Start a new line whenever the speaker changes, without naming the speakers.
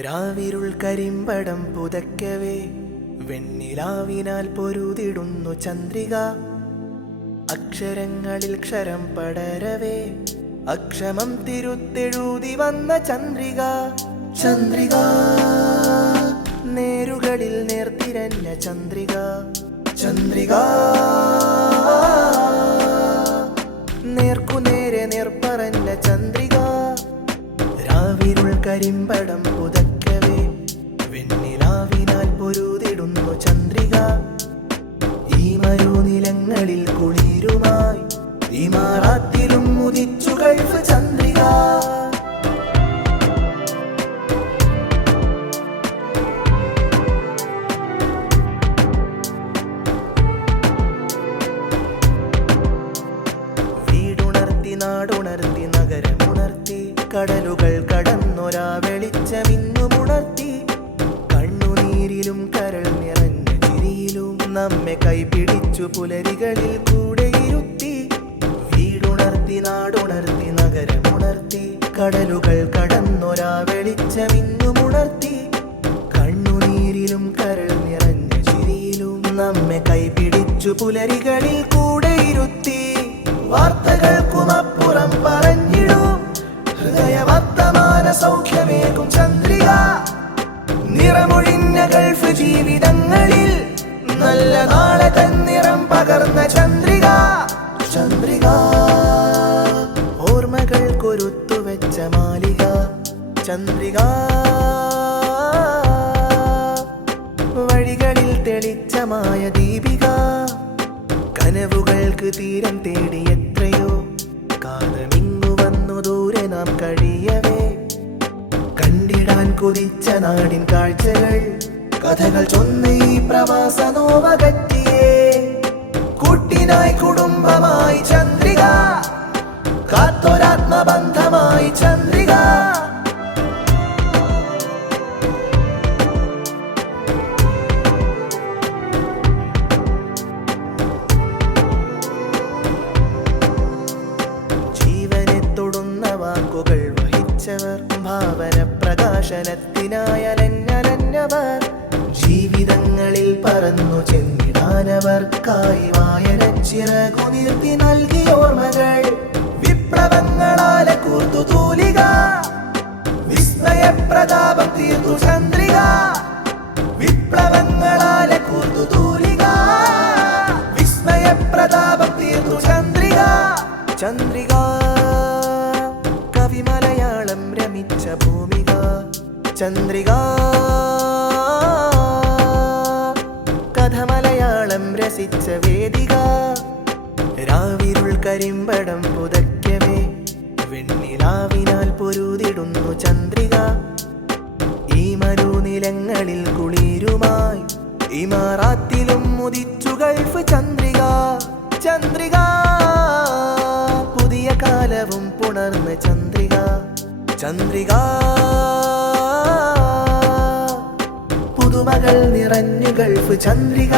രാവിരുൾ കരിമ്പടം പുതയ്ക്കവേ വെണ്ണിലാവിനാൽ പൊരുതിടുന്നു ചന്ദ്രിക. അക്ഷരങ്ങളിൽ ക്ഷരം പടരവേ അക്ഷമം തിരുത്തെഴുതി വന്ന ചന്ദ്രിക. ചന്ദ്രിക നേരുകളിൽ നേർത്തിരഞ്ഞ ചന്ദ്രിക. ചന്ദ്രിക രാവിരുൾ കരിമ്പടം പുതക്കവേ. വെണ്ണിലാവിനാൽ പൊരുതിടുന്നു ചന്ദ്രിക. ഈ മരുനിലങ്ങളിൽ കുളിരുമായി ഈ മാറാത്തിലും മുതിച്ചു കഴിവ് ചന്ദ്രിക. വീടുണർത്തി നാടുണർത്തി നമ്മെ കൈപിടിച്ചു പുലരികളിൽ കൂടെ ഇരുത്തി. വീടുണർത്തി നാടുണർത്തി നഗരമുണർത്തി. കടലുകൾ കടന്നൊരാ വെളിച്ചമിന്നുമുണർത്തി. കണ്ണുനീരിലും കരൾ നിറഞ്ഞ ചിരിയിലും നമ്മെ കൈപിടിച്ചു പുലരികളിൽ കൂടെ ഇരുത്തി. വാർത്തകൾക്കുമപ്പുറം പറഞ്ഞിടും. ഹൃദയ വർത്തമാന സൗഖ്യമേകും ചന്ദ്രിക ചന്ദ്രിക വഴികളിൽ തെളിച്ചമായ ദീപിക കനവുകൾക്ക് തീരം തേടി എത്രയോ കാലമിങ്ങു വന്നു ദൂരെ നാം കഴിയവേ. കണ്ടിടാൻ കൊതിച്ച നാടിൻ കാഴ്ചകൾ കഥകൾ ചൊന്ന് ഈ പ്രവാസ നോവകറ്റിയേ കുടുംബമായി ചന്ദ്രിക കാത്തൊരാത്മബന്ധമായി വാക്കുകൾ വഹിച്ചവർ ഭാവന പ്രകാശനത്തിനായവർ ജീവിതങ്ങളിൽ പറന്നു ചെന്നിടാനവർക്കായി വായന ചിറകു നിർത്തി നൽകിയ ഓർമ്മകൾ. വിപ്ലവങ്ങളാലെ കൂർത്തു തൂലിക. വിസ്മയ പ്രതാപം തീർത്തു ചന്ദ്രിക. വിപ്ലവങ്ങളാലെ കൂർത്തു തൂലിക. വിസ്മയ പ്രതാപം തീർത്തു ചന്ദ്രിക. ചന്ദ്രിക ചന്ദ്രിക. കഥ മലയാളം രസിച്ച വേദിക. രാവിരുൾ കരിമ്പടം പുതയ്ക്കവേ. വെണ്ണിലാവിനാൽ പൊരുതിടുന്നു ചന്ദ്രിക. ഈ മരുനിലങ്ങളിൽ കുളിരുമായി. ഇമാറാത്തിലും മുതിച്ചു ഗൾഫ് ചന്ദ്രിക. ചന്ദ്രിക പുതിയ കാലവും പുണർന്ന് ചന്ദ്രിക. ചന്ദ്രിക. പുതുമകൾ നിറഞ്ഞു ഗൾഫ് ചന്ദ്രിക.